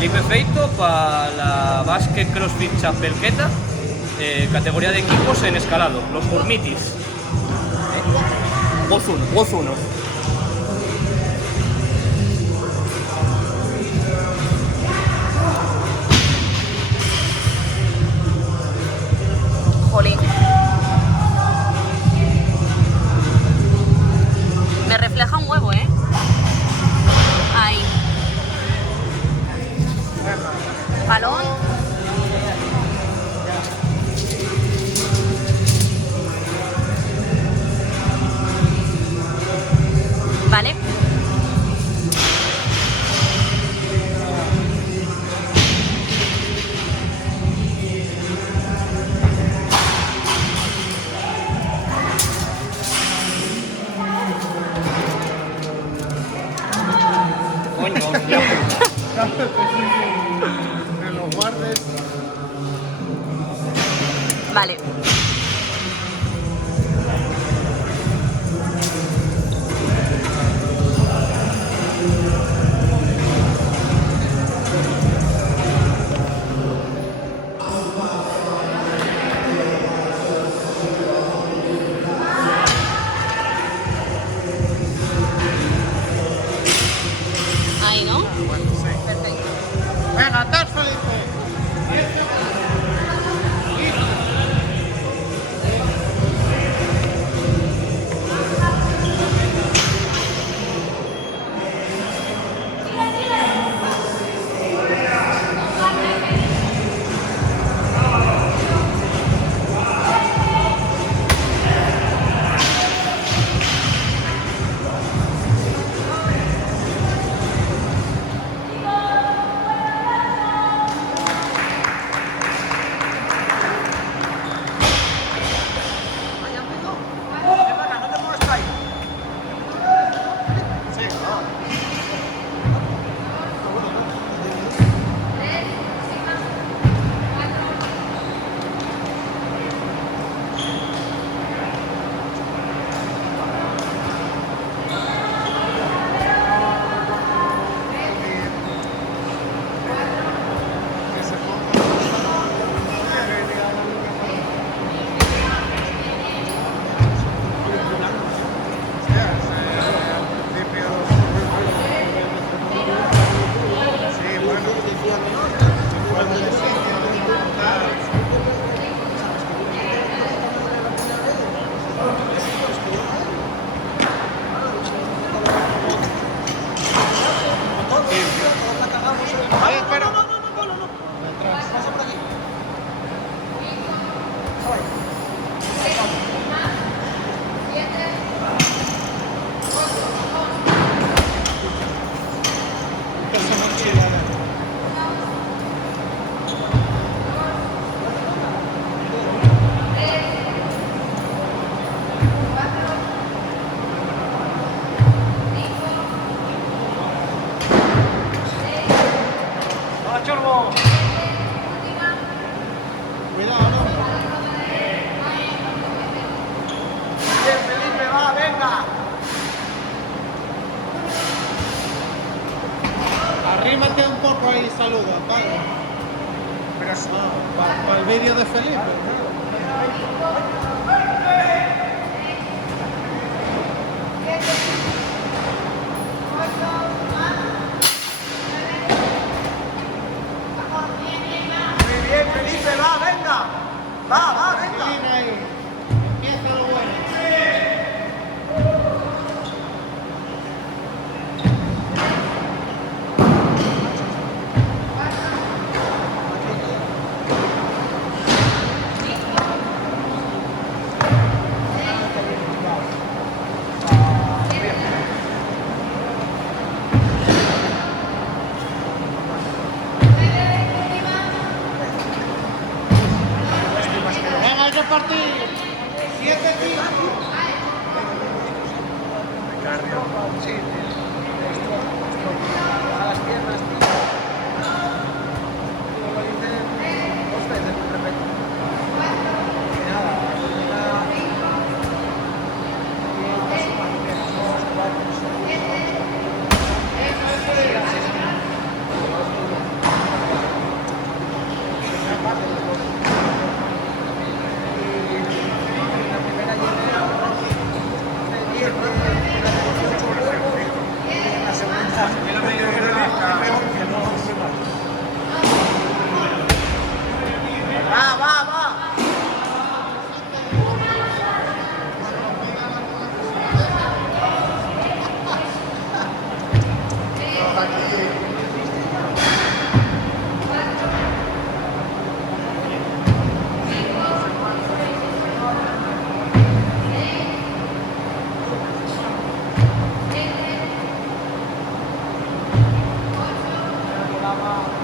Felipe Feito para la Basque CrossFit Chapelqueta, categoría de equipos en escalado, los Formitis. Voz 1, voz 1. Jolín. Me refleja un huevo, ¿eh? Ahí. Balón. Vale. Coño, En los guardes. Vale. Ahí, ¿no? Bueno, sí. Perfecto. Venga, atrás, Felipe. Sí, claro. Que se ponga. Sí, bueno. Espera. Detrás. Eso no es chilena. ¡Hola, Chorbo! Cuidado, no. Bien, Felipe, va, venga. Arrímate un poco ahí y saluda, ¿vale? Pero para el vídeo de Felipe. Muy bien, Felipe, va, venga. Va, venga. Tranquilina ahí. Empieza lo bueno. Venga, hay que partir. 7 kilos. Cardio. Sí, esto. A las piernas, tío. Lo hice 2 veces de repente. Y nada, Vamos.